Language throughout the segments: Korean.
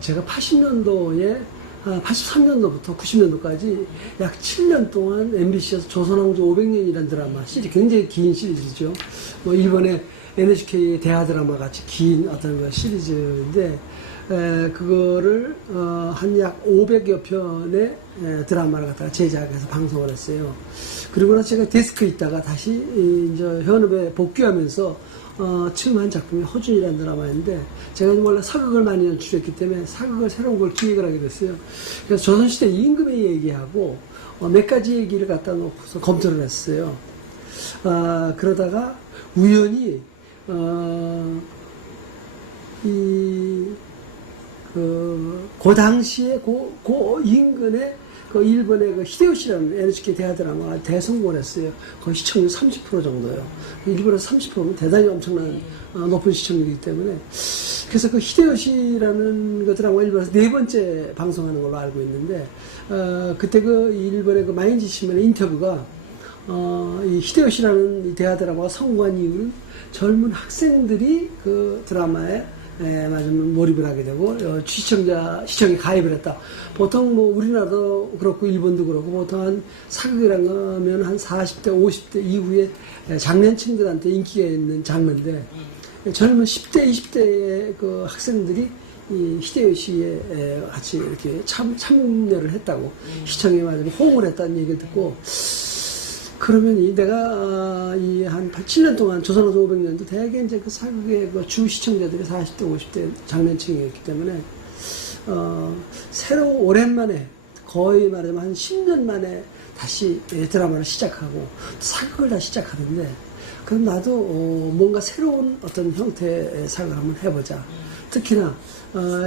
제가 80년도에 83년도부터 90년도까지 약 7년 동안 MBC에서 조선왕조 500년이라는 드라마 시리즈, 굉장히 긴 시리즈죠. 뭐 일본의 NHK의 대하 드라마 같이 긴 어떤 그 시리즈인데, 그거를 한 약 500여 편의 드라마를 갖다가 제작해서 방송을 했어요. 그리고 나서 제가 데스크에 있다가 다시 이제 현업에 복귀하면서 처음 한 작품이 허준이라는 드라마인데, 제가 원래 사극을 많이 연출했기 때문에 사극을 새로운 걸 기획을 하게 됐어요. 그래서 조선시대 임금의 얘기하고 몇 가지 얘기를 갖다 놓고서 검토를 했어요. 그러다가 우연히 그 당시에 그 인근에 그 일본의 그 히데요시라는 NHK 대하 드라마가 대성공을 했어요. 거의 시청률 30% 정도요. 일본에서 30%면 대단히 엄청난 높은 시청률이기 때문에. 그래서 그 히데요시라는 그 드라마가 일본에서 4번째 방송하는 걸로 알고 있는데, 그때 그 일본의 그 마인지 신문의 인터뷰가 이 히데요시라는 이 대하 드라마가 성공한 이유는 젊은 학생들이 그 드라마에 맞으면 몰입을 하게 되고 시청에 가입을 했다. 보통 뭐 우리나라도 그렇고 일본도 그렇고 보통 한 사극이라는 거면 한 40대 50대 이후에 장년층들한테 인기가 있는 장르인데, 젊은 10대 20대의 그 학생들이 이 히데요시에 같이 이렇게 참여를 했다고, 시청에 맞으면 호응을 했다는 얘기를 듣고, 그러면 내가 이 한 7년 동안 조선왕조 500년도 대개 이제 그 사극의 그 주 시청자들이 40대 50대 장년층이었기 때문에 새로 오랜만에 거의 말하자면 한 10년 만에 다시 드라마를 시작하고 사극을 다시 시작하는데, 그럼 나도 뭔가 새로운 어떤 형태의 사극을 한번 해보자. 특히나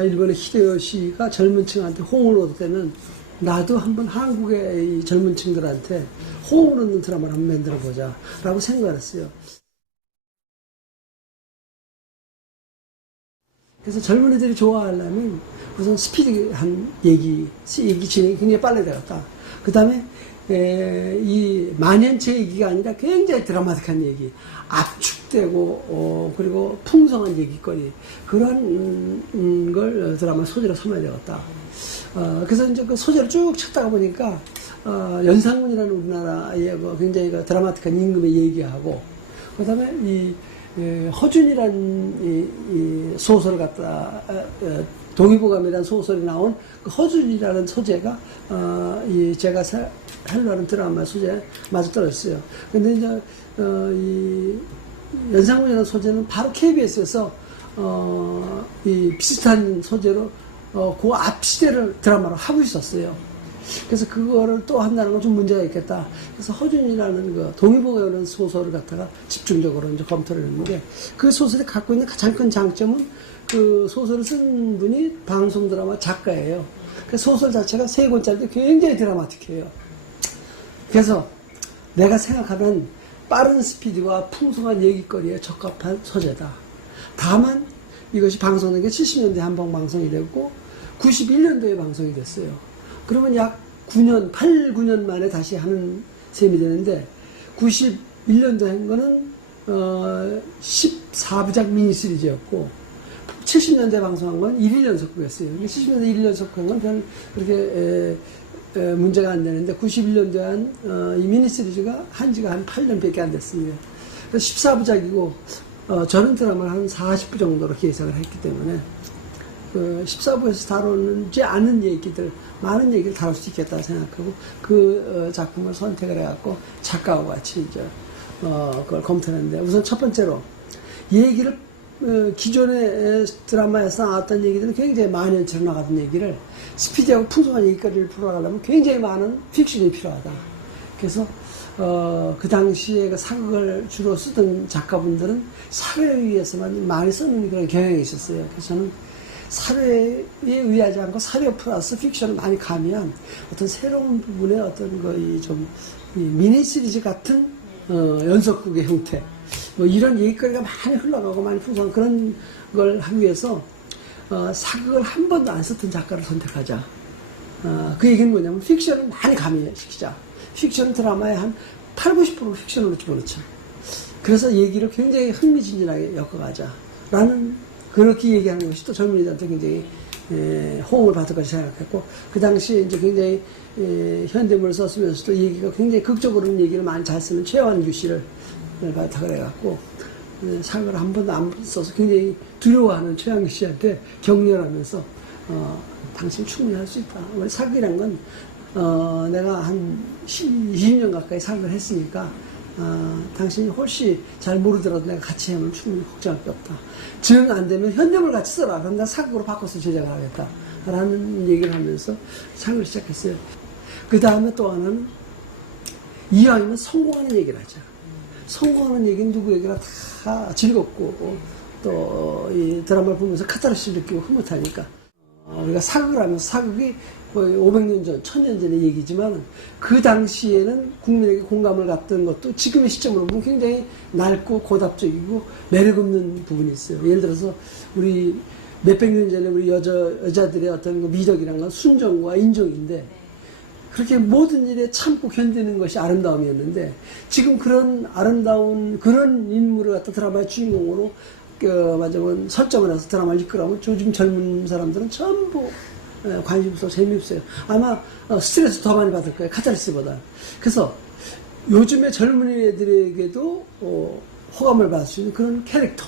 일본의 히데요시가 젊은 층한테 호응을 얻었다면 나도 한번 한국의 이 젊은 층들한테 호응을 얻는 드라마를 한번 만들어보자 라고 생각을 했어요. 그래서 젊은이들이 좋아하려면 우선 스피드한 얘기 진행이 굉장히 빨리 되었다. 그 다음에 이 만연체 얘기가 아니라 굉장히 드라마틱한 얘기, 압축되고 그리고 풍성한 얘기거리, 그런 걸 드라마 소재로 삼아야 되었다. 그래서 이제 그 소재를 쭉 찾다가 보니까 연산군이라는 우리나라의 굉장히 드라마틱한 임금의 얘기하고, 그 다음에 이 허준이라는 이 소설을 갖다 동의보감이라는 소설이 나온 그 허준이라는 소재가 제가 하려고 하는 드라마 소재에 맞아 떨어졌어요. 근데 이제 이 연산군이라는 소재는 바로 KBS에서 이 비슷한 소재로 그 앞 시대를 드라마로 하고 있었어요. 그래서 그거를 또 한다는 건 좀 문제가 있겠다. 그래서 허준이라는 그 동의보감이라는 소설을 갖다가 집중적으로 이제 검토를 했는데, 그 소설이 갖고 있는 가장 큰 장점은 그 소설을 쓴 분이 방송 드라마 작가예요. 그 소설 자체가 3권짜리인데 굉장히 드라마틱해요. 그래서 내가 생각하는 빠른 스피드와 풍성한 얘기거리에 적합한 소재다. 다만 이것이 방송된 게 70년대 한번 방송이 됐고 91년도에 방송이 됐어요. 그러면 약 9년, 8, 9년 만에 다시 하는 셈이 되는데, 91년도에 한 거는 14부작 미니 시리즈였고 70년대 방송한 건 1일 연속극이었어요. 70년대 1일 연속극한 건 별 그렇게 문제가 안 되는데, 91년도에 한 이 미니 시리즈가 한 지가 한 8년밖에 안 됐습니다. 그래서 14부작이고 저는 드라마를 한 40부 정도로 계획을 했기 때문에 그 14부에서 다루지 않은 얘기들, 많은 얘기를 다룰 수 있겠다 생각하고 그 작품을 선택을 해갖고 작가와 같이 이제 그걸 검토했는데, 우선 첫 번째로 얘기를 기존의 드라마에서 나왔던 얘기들은 굉장히 만연체로 나가던 얘기를 스피디하고 풍성한 얘기거리를 풀어가려면 굉장히 많은 픽션이 필요하다. 그래서 그 당시에 그 사극을 주로 쓰던 작가분들은 사회에 의해서만 많이 쓰는 그런 경향이 있었어요. 그래서 저는 사회에 의하지 않고 사회 플러스 픽션을 많이 가미한 어떤 새로운 부분의 어떤 거의 좀 미니 시리즈 같은 연속극의 형태, 뭐 이런 얘기거리가 많이 흘러가고 많이 풍성한 그런 걸 하기 위해서 사극을 한 번도 안 썼던 작가를 선택하자. 그 얘기는 뭐냐면 픽션을 많이 가미시키자. 픽션 드라마의 한 8, 90% 픽션으로 집어넣자. 그래서 얘기를 굉장히 흥미진진하게 엮어가자. 라는, 그렇게 얘기하는 것이 또 젊은이들한테 굉장히 호응을 받을 것이 생각했고, 그 당시에 이제 굉장히 현대문을 썼으면서도 얘기가 굉장히 극적으로는 얘기를 많이 잘 쓰는 최완규 씨를 받아 그래갖고 사극을 한 번도 안 써서 굉장히 두려워하는 최완규 씨한테 격려하면서 당신 충분히 할 수 있다. 사극이란 건 내가 한 20년 가까이 사극을 했으니까 당신이 훨씬 잘 모르더라도 내가 같이 하면 충분히 걱정할 게 없다. 정 안 되면 현대물 같이 써라. 그럼 나 사극으로 바꿔서 제작을 하겠다. 라는 얘기를 하면서 사극을 시작했어요. 그 다음에 또 하나는 이왕이면 성공하는 얘기를 하자. 성공하는 얘기는 누구에게나 다 즐겁고 또 이 드라마를 보면서 카타르시를 느끼고 흐뭇하니까 우리가 사극을 하면서 사극이 거의 500년 전, 1000년 전의 얘기지만 그 당시에는 국민에게 공감을 갖던 것도 지금의 시점으로 보면 굉장히 낡고 고답적이고 매력없는 부분이 있어요. 예를 들어서 우리 몇백 년 전에 우리 여자들의 어떤 그 미덕이란 건 순정과 인정인데 그렇게 모든 일에 참고 견디는 것이 아름다움이었는데 지금 그런 아름다운 그런 인물을 갖다 드라마의 주인공으로 맞아보면 설정을 해서 드라마를 이끌어가면 요즘 젊은 사람들은 전부 관심 없어 재미없어요. 아마 스트레스 더 많이 받을 거예요. 카타르시스보다. 그래서 요즘의 젊은이들에게도 호감을 받을 수 있는 그런 캐릭터,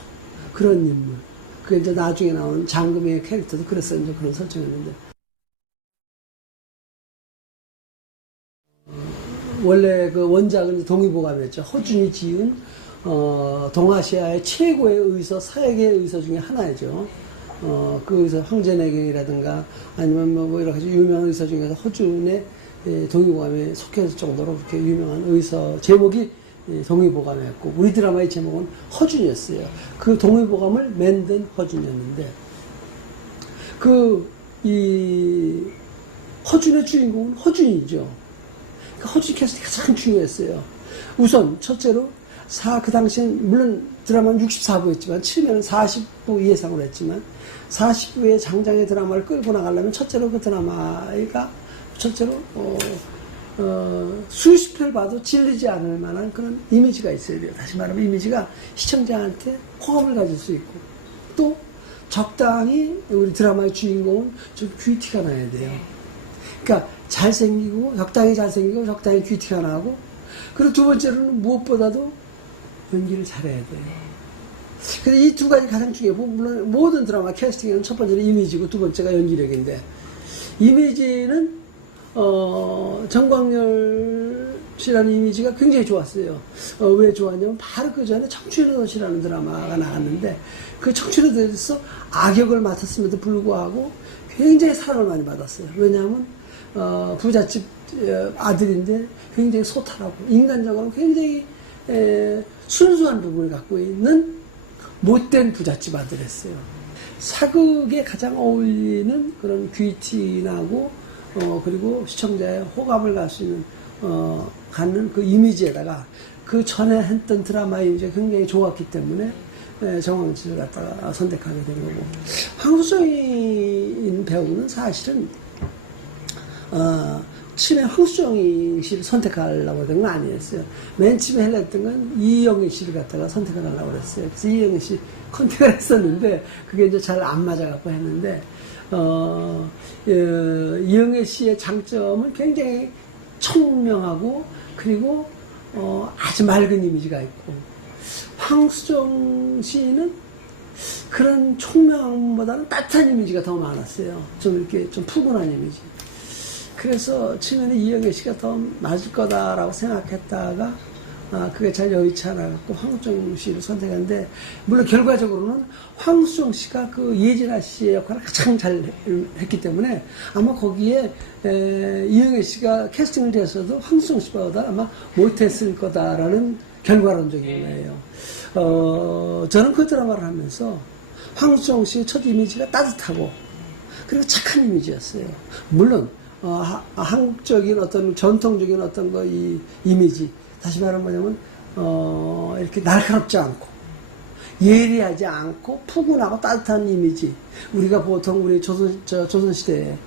그런 인물. 그게 이제 나중에 나온 장금의 캐릭터도 그랬어요. 이제 그런 설정이었는데. 원래 그 원작은 동의보감이었죠. 허준이 지은 동아시아의 최고의 의서, 사역의 의서 중에 하나죠. 그 의서 황제내경이라든가 아니면 뭐 여러 가지 유명한 의서 중에서 허준의 동의보감에 속했을 정도로 그렇게 유명한 의서 제목이 동의보감이었고 우리 드라마의 제목은 허준이었어요. 그 동의보감을 만든 허준이었는데 이 허준의 주인공은 허준이죠. 그 허준 캐스팅이 가장 중요했어요. 우선 첫째로 그 당시엔 물론 드라마는 64부였지만 치면 40부 예상으로 했지만 40부의 장장의 드라마를 끌고 나가려면 첫째로 그 드라마가 첫째로 수십 회를 봐도 질리지 않을 만한 그런 이미지가 있어야 돼요. 다시 말하면 이미지가 시청자한테 호감을 가질 수 있고 또 적당히 우리 드라마의 주인공은 좀 큐티가 나야 돼요. 그러니까 잘생기고 적당히 잘생기고 적당히 큐티가 나고 그리고 두 번째로는 무엇보다도 연기를 잘해야 돼요. 그래서 이 두 가지 가장 중요해요. 물론 모든 드라마 캐스팅에는 첫 번째는 이미지고 두 번째가 연기력인데 이미지는 정광열 씨라는 이미지가 굉장히 좋았어요. 왜 좋았냐면 바로 그 전에 청춘의 드라마가 나왔는데 그 청춘의 덫에서 악역을 맡았음에도 불구하고 굉장히 사랑을 많이 받았어요. 왜냐하면 부잣집 아들인데 굉장히 소탈하고 인간적으로 굉장히 순수한 부분을 갖고 있는 못된 부잣집 아들이었어요. 사극에 가장 어울리는 그런 귀티나고 그리고 시청자의 호감을 갈 수 있는 갖는 그 이미지에다가 그 전에 했던 드라마의 이미지가 굉장히 좋았기 때문에 정황실을 갖다가 선택하게 된 거고 황수정인 배우는 사실은 처음에 황수정이 씨를 선택하려고 된 건 아니었어요. 맨 처음에 하려고 했던 건 이영애 씨를 갖다가 선택하려고 그랬어요. 그래서 이영애 씨 컨택을 했었는데 그게 이제 잘 안 맞아갖고 했는데 이영애 씨의 장점은 굉장히 청명하고 그리고 아주 맑은 이미지가 있고 황수정 씨는 그런 총명보다는 따뜻한 이미지가 더 많았어요. 좀 이렇게 좀 푸근한 이미지. 그래서 처음에는 이영애 씨가 더 맞을 거다라고 생각했다가 그게 잘 여의치 않아갖고 황수정 씨를 선택했는데 물론 결과적으로는 황수정 씨가 그 예진아 씨의 역할을 가장 잘 했기 때문에 아마 거기에 이영애 씨가 캐스팅을 돼서도 황수정 씨보다 아마 못했을 거다라는 결과론적인 거예요. 저는 그 드라마를 하면서 황수정 씨의 첫 이미지가 따뜻하고 그리고 착한 이미지였어요. 물론 한국적인 어떤 전통적인 어떤 이 이미지 다시 말하면 뭐냐면 이렇게 날카롭지 않고 예리하지 않고 푸근하고 따뜻한 이미지 우리가 보통 우리 조선시대에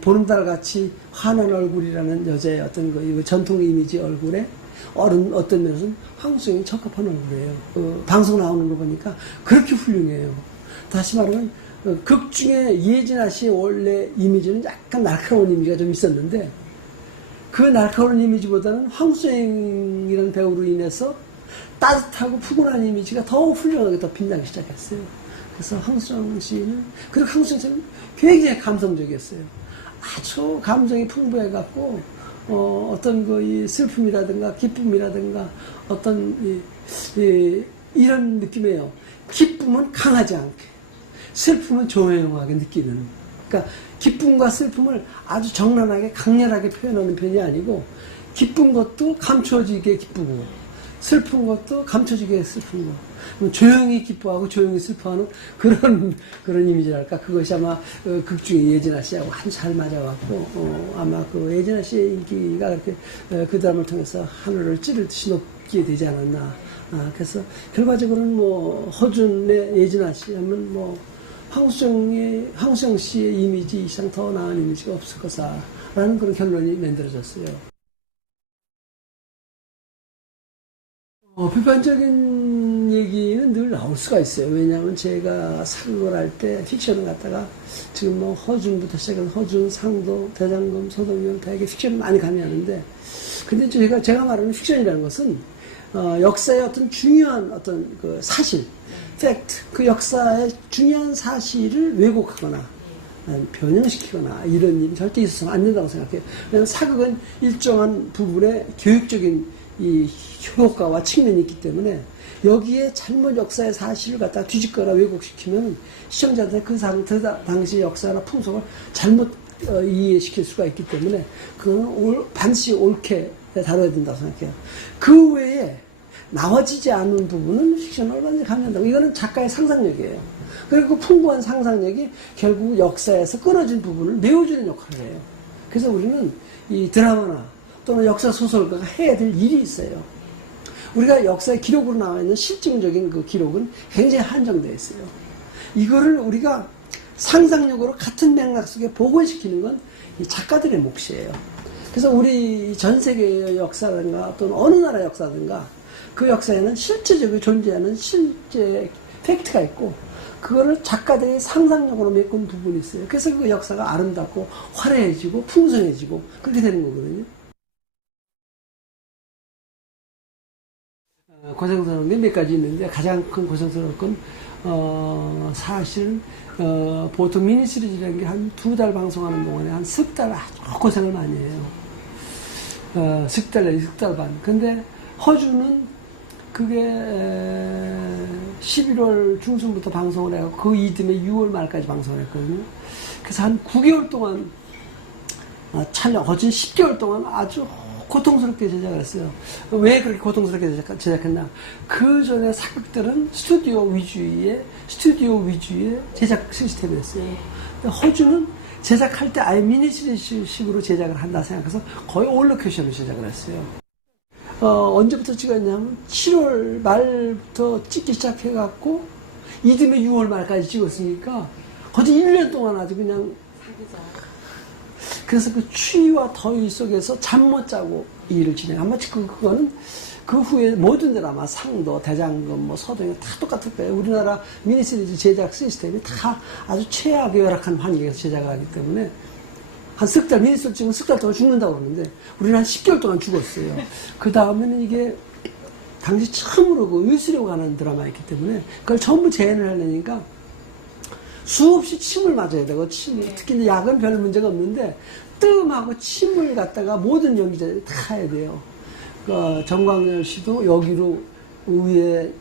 보름달 같이 환한 얼굴이라는 여자의 어떤 그 전통 이미지 얼굴에 어떤 면에서는 황수정이 적합한 얼굴이에요. 방송 나오는 거 보니까 그렇게 훌륭해요. 다시 말하면 극 중에 이혜진아 씨의 원래 이미지는 약간 날카로운 이미지가 좀 있었는데 그 날카로운 이미지보다는 황수행이라는 배우로 인해서 따뜻하고 푸근한 이미지가 더 훌륭하게 더 빛나기 시작했어요. 그래서 황수영 씨는, 그리고 황수영 씨는 굉장히 감성적이었어요. 아주 감정이 풍부해갖고 어떤 이 슬픔이라든가 기쁨이라든가 어떤 이런 느낌이에요. 기쁨은 강하지 않게, 슬픔은 조용하게 느끼는. 그러니까 기쁨과 슬픔을 아주 적나라하게 강렬하게 표현하는 편이 아니고 기쁜 것도 감춰지게 기쁘고 슬픈 것도 감춰지게 슬픈 거. 조용히 기뻐하고 조용히 슬퍼하는 그런 이미지랄까. 그것이 아마 극 중에 예진아 씨하고 아주 잘 맞아갖고 아마 그 예진아 씨의 인기가 그렇게 그 드라마를 통해서 하늘을 찌르듯이 높게 되지 않았나. 그래서 결과적으로는 뭐 허준의 예진아 씨 하면 뭐 황수영 씨의 이미지 이상 더 나은 이미지가 없을 거다라는 그런 결론이 만들어졌어요. 비판적인 얘기는 늘 나올 수가 있어요. 왜냐하면 제가 사극을 할 때 픽션을 갖다가 지금 뭐 허준부터 시작해서 허준, 상도, 대장금, 서동영 다에게 픽션을 많이 가미하는데, 근데 제가 말하는 픽션이라는 것은 역사의 어떤 중요한 어떤 그 사실, 팩트, 그 역사의 중요한 사실을 왜곡하거나 변형시키거나 이런 일이 절대 있어서는 안 된다고 생각해요. 왜냐하면 사극은 일정한 부분에 교육적인 이 효과와 측면이 있기 때문에 여기에 잘못 역사의 사실을 갖다 뒤집거나 왜곡시키면 시청자들 그 당시 역사나 풍속을 잘못 이해시킬 수가 있기 때문에 그거는 반드시 옳게 다뤄야 된다고 생각해요. 그 외에 나와지지 않은 부분은 픽션을 얼마든지 가미한다고. 이거는 작가의 상상력이에요. 그리고 그 풍부한 상상력이 결국 역사에서 끊어진 부분을 메워주는 역할을 해요. 그래서 우리는 이 드라마나 또는 역사 소설가가 해야 될 일이 있어요. 우리가 역사의 기록으로 나와 있는 실증적인 그 기록은 굉장히 한정되어 있어요. 이거를 우리가 상상력으로 같은 맥락 속에 복원시키는 건 이 작가들의 몫이에요. 그래서 우리 전 세계의 역사든가 또는 어느 나라 역사든가 그 역사에는 실제적으로 존재하는 실제 팩트가 있고 그거를 작가들의 상상력으로 메꾼 부분이 있어요. 그래서 그 역사가 아름답고 화려해지고 풍성해지고 그렇게 되는 거거든요. 고생스러운 게 몇 가지 있는데 가장 큰 고생스러운 건 사실은 보통 미니 시리즈라는 게 한 2달 방송하는 동안에 한 석 달 아주 고생을 많이 해요. 석 달 내지 석 달 반. 근데 허주는 그게 11월 중순부터 방송을 해요. 그 이듬해 6월 말까지 방송을 했거든요. 그래서 한 9개월 동안 허준 10개월 동안 아주 고통스럽게 제작을 했어요. 왜 그렇게 고통스럽게 제작했나? 그 전에 사극들은 스튜디오 위주의 제작 시스템이었어요. 허주는 제작할 때 아예 미니 시리즈식으로 제작을 한다 생각해서 거의 올 로케이션으로 제작을 했어요. 언제부터 찍었냐면 7월 말부터 찍기 시작해갖고 이듬해 6월 말까지 찍었으니까 거의 1년 동안 아주 그냥 그래서 그 추위와 더위 속에서 잠 못 자고 이 일을 진행. 아마 그거는 그 후에 모든 드라마, 상도, 대장금, 뭐 서동영 다 똑같을 거예요. 우리나라 미니시리즈 제작 시스템이 다 아주 최악의 열악한 환경에서 제작을 하기 때문에 한 석 달, 미니시리즈 찍으면 석 달 동안 죽는다고 그러는데 우리는 한 10개월 동안 죽었어요. 그 다음에는 이게 당시 처음으로 그 의술에 관한 드라마였기 때문에 그걸 전부 재현을 하려니까 수없이 침을 맞아야 되고, 특히 이제 약은 별 문제가 없는데, 뜸하고 침을 갖다가 모든 연기자들이 다 해야 돼요. 정광열 씨도 여기로 위에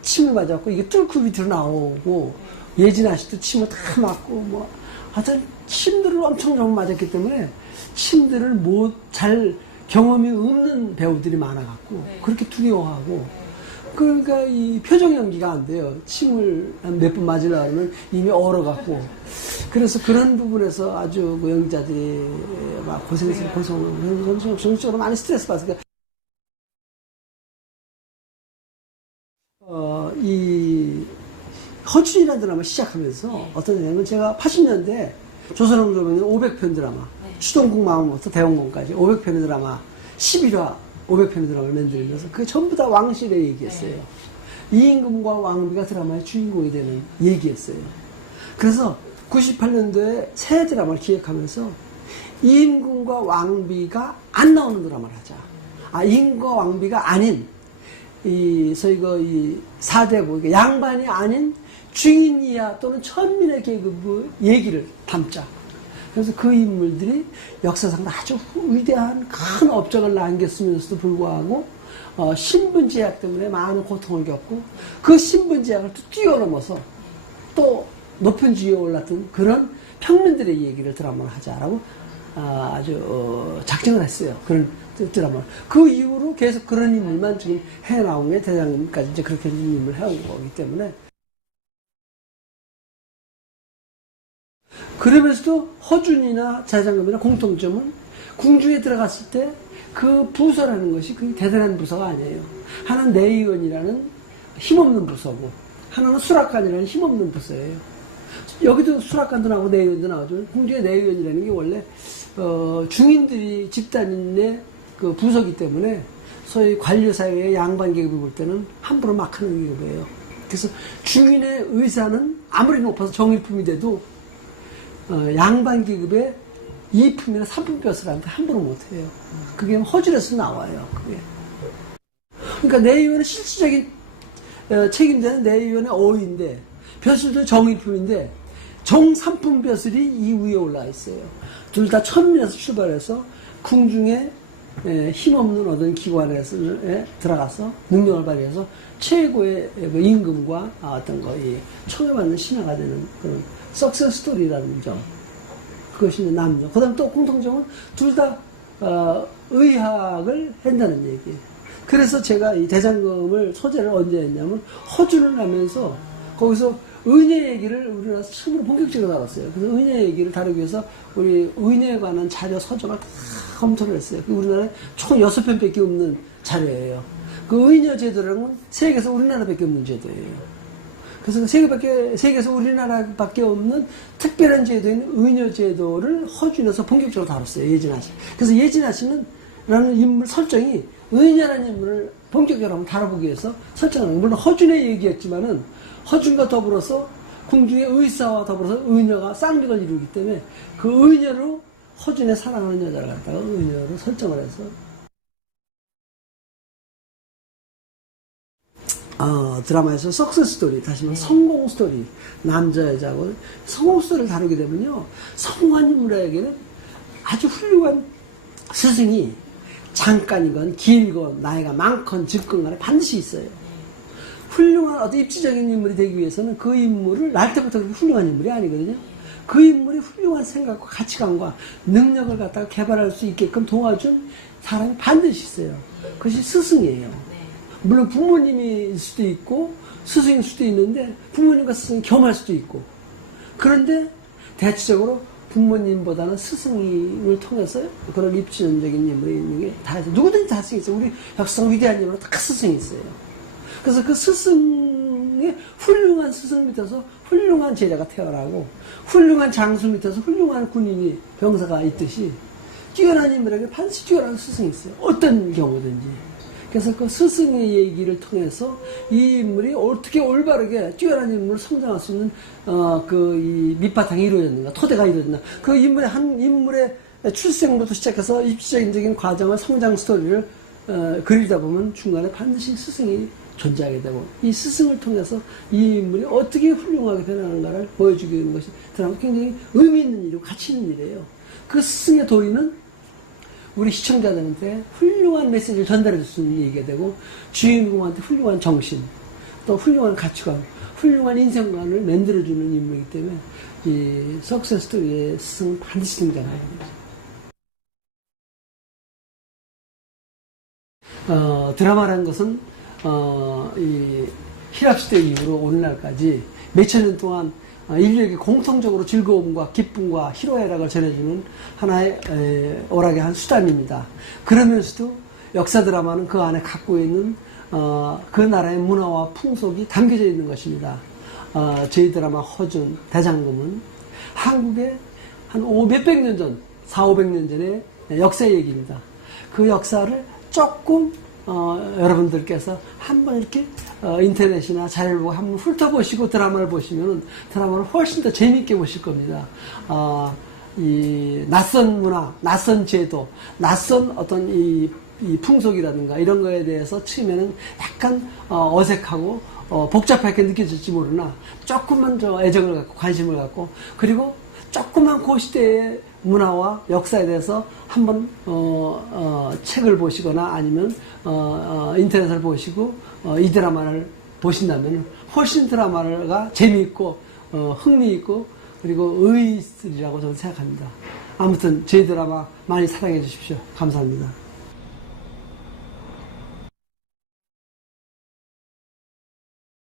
침을 맞았고, 이게 뚫고 밑으로 나오고, 예진아 씨도 침을 다 맞고, 뭐, 하여튼 침들을 엄청 좀 맞았기 때문에, 침들을 잘 경험이 없는 배우들이 많아갖고, 그렇게 두려워하고, 그러니까 이 표정 연기가 안 돼요. 침을 몇 번 맞으려고 하면 이미 얼어갖고. 그래서 그런 부분에서 아주 그 연기자들이 막 정신적으로 많이 스트레스 받았어요. 이 허준이라는 드라마 시작하면서 어떤 데냐면 제가 80년대 조선왕 조명의 500편 드라마, 추동국 마음부터 대원공까지 500편의 드라마 11화 500편의 드라마를 만들면서 그게 전부 다 왕실의 얘기였어요. 이임금과 왕비가 드라마의 주인공이 되는 얘기였어요. 그래서 98년도에 새 드라마를 기획하면서 임금과 왕비가 안 나오는 드라마를 하자. 임금과 왕비가 아닌 소위 이 4대부, 양반이 아닌 중인 이하 또는 천민의 계급 얘기를 담자. 그래서 그 인물들이 역사상 아주 위대한 큰 업적을 남겼으면서도 불구하고 신분 제약 때문에 많은 고통을 겪고 그 신분 제약을 또 뛰어넘어서 또 높은 지위에 올랐던 그런 평민들의 얘기를 드라마를 하자라고 아주 작정을 했어요. 그런 드라마. 그 이후로 계속 그런 인물만 지금 해 나온 게 대장님까지 이제 그렇게 인물을 해온 거기 때문에. 그러면서도 허준이나 자장금이나 공통점은 궁중에 들어갔을 때 그 부서라는 것이 그 대단한 부서가 아니에요. 하나는 내의원이라는 힘없는 부서고 하나는 수락관이라는 힘없는 부서예요. 여기도 수락관도 나오고 내의원도 나오죠. 궁중의 내의원이라는 게 원래 중인들이 집단인의 그 부서기 때문에 소위 관료사회의 양반 계급을 볼 때는 함부로 막 하는 계급이에요. 그래서 중인의 의사는 아무리 높아서 정일품이 돼도 양반 계급의 2품이나 3품 벼슬한테 함부로 못해요. 그게 허준에서 나와요. 그게. 그러니까 내의원의 실질적인 책임자는 내의원의 어휘인데 벼슬도 정일품인데 정 3품 벼슬이 이 위에 올라와 있어요. 둘 다 천민에서 출발해서 궁중에 힘없는 어떤 기관에서 들어가서 능력을 발휘해서 최고의 임금과 어떤 청해받는 신하가 되는 그런 석세스 스토리라는 점. 그것이 남죠. 그 다음 또 공통점은 둘 다 의학을 한다는 얘기예요. 그래서 제가 이 대장금을 소재를 언제 했냐면 허준을 하면서 거기서 의녀 얘기를 우리나라 처음으로 본격적으로 다뤘어요. 그래서 의녀 얘기를 다루기 위해서 우리 의녀에 관한 자료 서적을 다 검토를 했어요. 우리나라에 총 6편밖에 없는 자료예요. 그 의녀 제도라는 건 세계에서 우리나라밖에 없는 제도예요. 그래서 세계에서 우리나라밖에 없는 특별한 제도인 의녀 제도를 허준에서 본격적으로 다뤘어요. 예진아 씨. 그래서 예진아 씨는 라는 인물 설정이 의녀라는 인물을 본격적으로 한번 다뤄보기 위해서 설정을 하는 거예요. 물론 허준의 얘기였지만은 허준과 더불어서 궁중의 의사와 더불어서 의녀가 쌍벽을 이루기 때문에 그 의녀로 허준의 사랑하는 여자를 갖다가 의녀로 설정을 해서 드라마에서 석세스 스토리, 다시 말해 성공 스토리, 남자 여자고 성공 스토리를 다루게 되면요, 성공한 인물에게는 아주 훌륭한 스승이 잠깐이건 길건 나이가 많건 적건 간에 반드시 있어요. 훌륭한 어떤 입지적인 인물이 되기 위해서는 그 인물을 날 때부터 그렇게 훌륭한 인물이 아니거든요. 그 인물이 훌륭한 생각과 가치관과 능력을 갖다가 개발할 수 있게끔 도와준 사람이 반드시 있어요. 그것이 스승이에요. 물론 부모님일 수도 있고 스승일 수도 있는데 부모님과 스승이 겸할 수도 있고, 그런데 대체적으로 부모님보다는 스승을 통해서 그런 입지론적인 인물이 있는 게 다 있어요. 누구든지 다 스승이 있어요. 우리 역사상 위대한 인물은 다 스승이 있어요. 그래서 그 스승의 훌륭한 스승 밑에서 훌륭한 제자가 태어나고 훌륭한 장수 밑에서 훌륭한 군인이 병사가 있듯이 뛰어난 인물에게 반드시 뛰어난 스승이 있어요. 어떤 경우든지. 그래서 그 스승의 얘기를 통해서 이 인물이 어떻게 올바르게 뛰어난 인물을 성장할 수 있는 이 밑바탕이 이루어졌는가, 토대가 이루어졌나, 그 인물의 한 인물의 출생부터 시작해서 입시적인 과정을, 성장 스토리를 그리다 보면 중간에 반드시 스승이 존재하게 되고, 이 스승을 통해서 이 인물이 어떻게 훌륭하게 변하는가를 보여주게 되는 것이 드라마 굉장히 의미 있는 일이고 가치 있는 일이에요. 그 스승의 도리는 우리 시청자들한테 훌륭한 메시지를 전달해 줄 수 있는 얘기가 되고, 주인공한테 훌륭한 정신, 또 훌륭한 가치관, 훌륭한 인생관을 만들어주는 인물이기 때문에 이 석세스 스토리의 스승은 반드시 등장해야 됩니다. 드라마라는 것은 이 히랍시대 이후로 오늘날까지 몇천 년 동안 인류에게 공통적으로 즐거움과 기쁨과 희로애락을 전해주는 하나의 오락의 한 수단입니다. 그러면서도 역사 드라마는 그 안에 갖고 있는 그 나라의 문화와 풍속이 담겨져 있는 것입니다. 저희 드라마 허준, 대장금은 한국의 한 몇백 년 전, 400~500년 전의 역사 얘기입니다. 그 역사를 조금 여러분들께서 한번 이렇게 인터넷이나 자료를 보고 한번 훑어보시고 드라마를 보시면 드라마를 훨씬 더 재미있게 보실 겁니다. 이 낯선 문화, 낯선 제도, 낯선 어떤 이 풍속이라든가 이런 거에 대해서 처음에는 약간 어색하고 복잡하게 느껴질지 모르나 조금만 애정을 갖고 관심을 갖고 그리고 조금만 그 시대의 문화와 역사에 대해서 한번 책을 보시거나 아니면 인터넷을 보시고 이 드라마를 보신다면 훨씬 드라마가 재미있고 흥미있고 그리고 의의 있으리라고 저는 생각합니다. 아무튼 제 드라마 많이 사랑해 주십시오. 감사합니다.